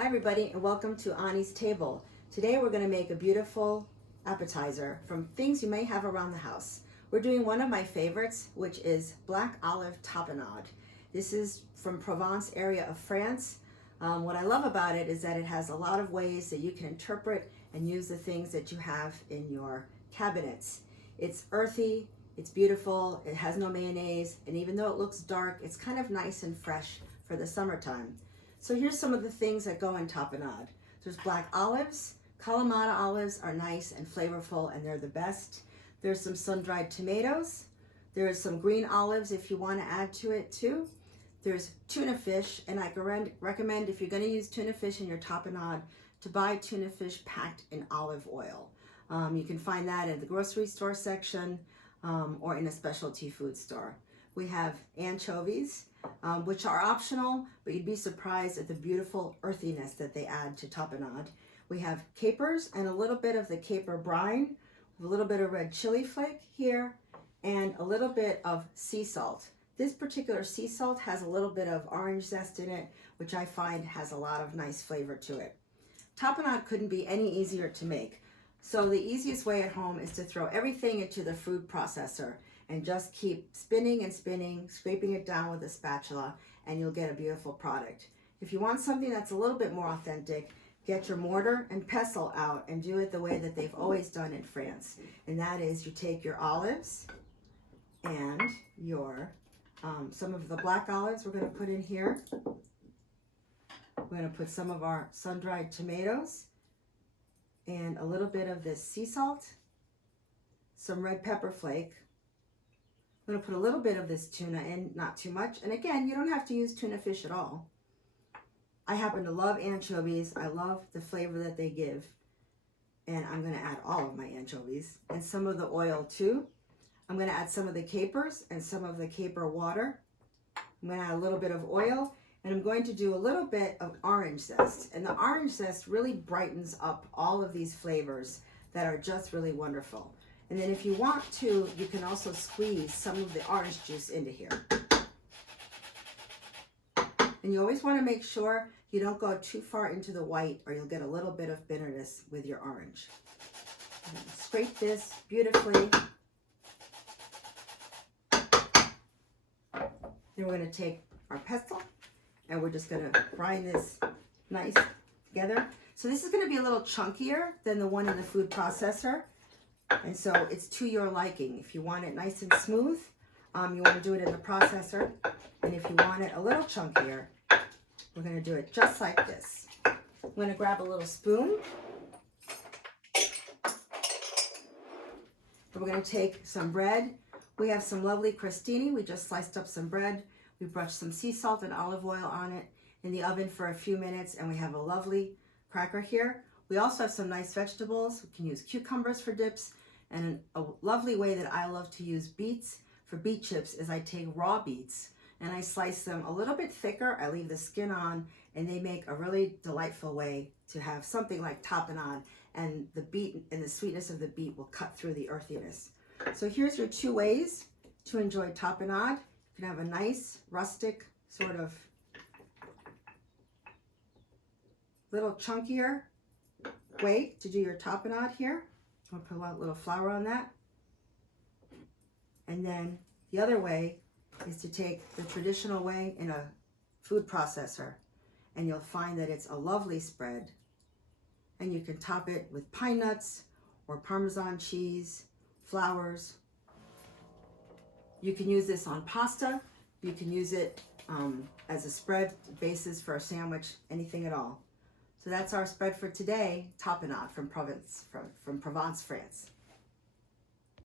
Hi everybody and welcome to Ani's Table. Today we're going to make a beautiful appetizer from things you may have around the house. We're doing one of my favorites, which is black olive tapenade. This is from Provence area of France. What I love about it is that it has a lot of ways that you can interpret and use the things that you have in your cabinets. It's earthy, it's beautiful, it has no mayonnaise, and even though it looks dark, it's kind of nice and fresh for the summertime. So here's some of the things that go in tapenade. There's black olives. Kalamata olives are nice and flavorful and they're the best. There's some sun-dried tomatoes. There's some green olives if you want to add to it too. There's tuna fish, and I recommend if you're going to use tuna fish in your tapenade to buy tuna fish packed in olive oil. You can find that in the grocery store section or in a specialty food store. We have anchovies, which are optional, but you'd be surprised at the beautiful earthiness that they add to tapenade. We have capers and a little bit of the caper brine, a little bit of red chili flake here, and a little bit of sea salt. This particular sea salt has a little bit of orange zest in it, which I find has a lot of nice flavor to it. Tapenade couldn't be any easier to make. So the easiest way at home is to throw everything into the food processor and just keep spinning and spinning, scraping it down with a spatula, and you'll get a beautiful product. If you want something that's a little bit more authentic, get your mortar and pestle out and do it the way that they've always done in France. And that is, you take your olives and your, some of the black olives we're gonna put in here. We're gonna put some of our sun-dried tomatoes and a little bit of this sea salt, some red pepper flake. I'm going to put a little bit of this tuna in, not too much. And again, you don't have to use tuna fish at all. I happen to love anchovies. I love the flavor that they give. And I'm going to add all of my anchovies and some of the oil too. I'm going to add some of the capers and some of the caper water. I'm going to add a little bit of oil, and I'm going to do a little bit of orange zest. And the orange zest really brightens up all of these flavors that are just really wonderful. And then if you want to, you can also squeeze some of the orange juice into here. And you always want to make sure you don't go too far into the white, or you'll get a little bit of bitterness with your orange. Scrape this beautifully. Then we're going to take our pestle and we're just going to grind this nice together. So this is going to be a little chunkier than the one in the food processor. And so it's to your liking. If you want it nice and smooth, you want to do it in the processor. And if you want it a little chunkier, we're going to do it just like this. I'm going to grab a little spoon. And we're going to take some bread. We have some lovely crostini. We just sliced up some bread. We brushed some sea salt and olive oil on it in the oven for a few minutes, and we have a lovely cracker here. We also have some nice vegetables. We can use cucumbers for dips, and a lovely way that I love to use beets for beet chips is I take raw beets and I slice them a little bit thicker. I leave the skin on, and they make a really delightful way to have something like tapenade, and the beet and the sweetness of the beet will cut through the earthiness. So here's your two ways to enjoy tapenade. You can have a nice rustic sort of little chunkier way to do your tapenade here. I'll put a little flour on that. And then the other way is to take the traditional way in a food processor, and you'll find that it's a lovely spread. And you can top it with pine nuts or Parmesan cheese, flowers. You can use this on pasta. You can use it as a spread basis for a sandwich, anything at all. So that's our spread for today, tapenade from Provence, France.